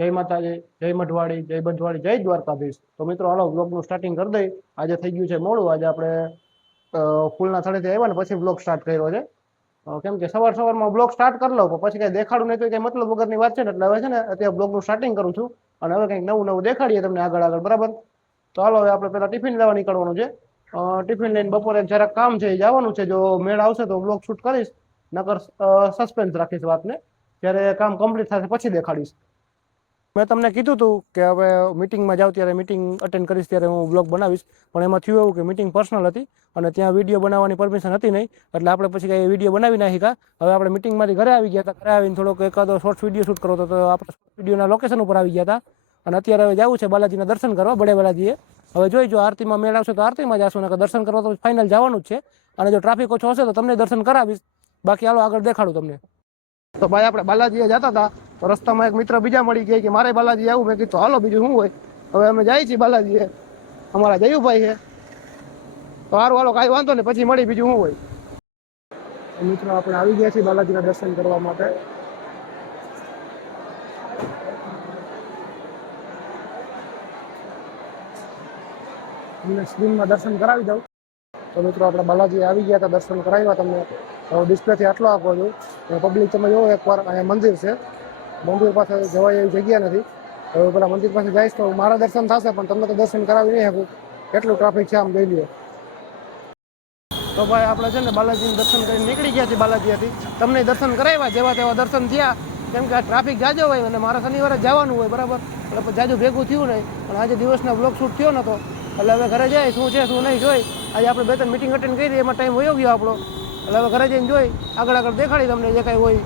જય માતાજી, જય મઢવાડી, જય બંધવાડી, જય દ્વારકાધીશ। તો મિત્રો હાલો બ્લોગનું સ્ટાર્ટિંગ કરી દઈ। આજે થઈ ગયું છે મોડું। આજે આપણે ફૂલના સ્થળેથી આવ્યા ને પછી બ્લોગ સ્ટાર્ટ કર્યો છે। કેમ કે સવારમાં બ્લોગ સ્ટાર્ટ કરી લઉં પણ પછી કઈ દેખાડું નહીં તો કઈ મતલબ વગરની વાત છે ને, એટલે હવે છે ને અત્યારે બ્લોગનું સ્ટાર્ટિંગ કરું છું અને હવે કંઈક નવું દેખાડીએ તમને આગળ બરાબર। તો હાલો હવે આપણે પેલા ટિફિન લેવા નીકળવાનું છે। ટિફિન લઈને બપોરે જરાક કામ છે જવાનું છે। જો મેળ આવશે તો બ્લોગ શૂટ કરીશ, નકર સસ્પેન્સ રાખીશ વાતને। જ્યારે કામ કમ્પ્લીટ થશે પછી દેખાડીશ। મેં તમને કીધું હતું કે હવે મિટિંગમાં જાઉં ત્યારે મિટિંગ અટેન્ડ કરીશ ત્યારે હું બ્લોગ બનાવીશ, પણ એમાં થયું એવું કે મિટિંગ પર્સનલ હતી અને ત્યાં વિડીયો બનાવવાની પરમિશન હતી નહીં, એટલે આપણે પછી કંઈ વિડીયો બનાવી નાખી કા। હવે આપણે મિટિંગમાંથી ઘરે આવી ગયા હતા। ઘરે આવીને થોડોક એકાદો શોર્ટ વિડીયો શૂટ કરો તો આપણે વિડીયોના લોકેશન ઉપર આવી ગયા હતા અને અત્યારે હવે જવું છે બાલાજીના દર્શન કરવા, બડે બાલાજીએ। હવે જોઈજો આરતીમાં મેળ આવશે તો આરતીમાં જશું, ને દર્શન કરવા તો ફાઇનલ જવાનું જ છે અને જો ટ્રાફિક ઓછો હશે તો તમને દર્શન કરાવીશ। બાકી હાલો આગળ દેખાડું તમને। તો ભાઈ આપણે બાલાજીએ જતા હતા તો રસ્તામાં એક મિત્ર બીજા મળી ગયા કે મારે બાલાજી આવું। મેં કીધું હાલો બીજું શું હોય, હવે અમે જઈએ છીએ બાલાજીએ। અમારા જયુભાઈ છે તો સારું હાલો, કાંઈ વાંધો નહીં, પછી મળી બીજું શું હોય। મિત્રો આપણે આવી ગયા છીએ બાલાજીના દર્શન કરવા માટે। તમને સ્ક્રીનમાં દર્શન કરાવી દઉં તો મિત્રો આપણે બાલાજી આવી ગયા હતા, દર્શન કરાવ્યા તમને। ડિસ્પ્લેથી આટલો આપો છું, પબ્લિક તમે જોવો એકવાર, અહીંયા મંદિર છે, મંદિર પાસે જવાય એવી જગ્યા નથી। હવે પેલા મંદિર પાસે જઈશ તો મારા દર્શન થશે પણ તમને તો દર્શન કરાવી નહીં શકું, કેટલું ટ્રાફિક છે આમ જોઈ લ્યો। તો ભાઈ આપણે છે ને બાલાજીનું દર્શન કરીને નીકળી ગયા છીએ બાલાજીથી। તમને દર્શન કરાવ્યા, જેવા તેવા દર્શન થયા, કેમ કે આ ટ્રાફિક જાજો હોય અને મારા શનિવારે જવાનું હોય બરાબર, એટલે જાજુ ભેગું થયું નહીં। પણ આજે દિવસના બ્લોગ શૂટ થયો નતો એટલે હવે ઘરે જાય શું છે શું નહીં જોઈ। આજે આપણે 2-3 મિટિંગ અટેન્ડ કરી, એમાં ટાઈમ વયો ગયો આપણો, એટલે હવે ઘરે જઈને જોઈ આગળ દેખાડી તમને જે કાંઈ હોય।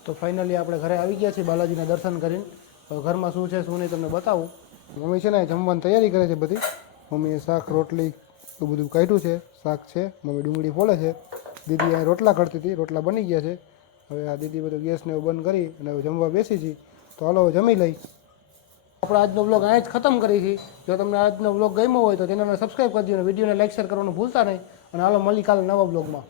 તો ફાઇનલી આપણે ઘરે આવી ગયા છીએ બાલાજીના દર્શન કરીને। હવે ઘરમાં શું છે શું નહીં તમને બતાવું। મમ્મી છે ને જમવાની તૈયારી કરે છે બધી। મમ્મીએ શાક રોટલી તો બધું કાઢ્યું છે, શાક છે, મમ્મી ડુંગળી ફોલે છે, દીદી અહીં રોટલા કરતી હતી, રોટલા બની ગયા છે। હવે આ દીદી બધું ગેસને એવું બંધ કરી અને હવે જમવા બેસી છીએ। તો હાલો હવે જમી લઈ। આપણે આજનો બ્લોગ અહીં જ ખતમ કરી છીએ। જો તમને આજનો બ્લોગ ગમ્યો હોય તો ચેનલને સબસ્ક્રાઈબ કરજો અને વિડીયોને લાઈક શેર કરવાનું ભૂલતા નહીં। અને હાલો મળી કાલે નવા બ્લોગમાં।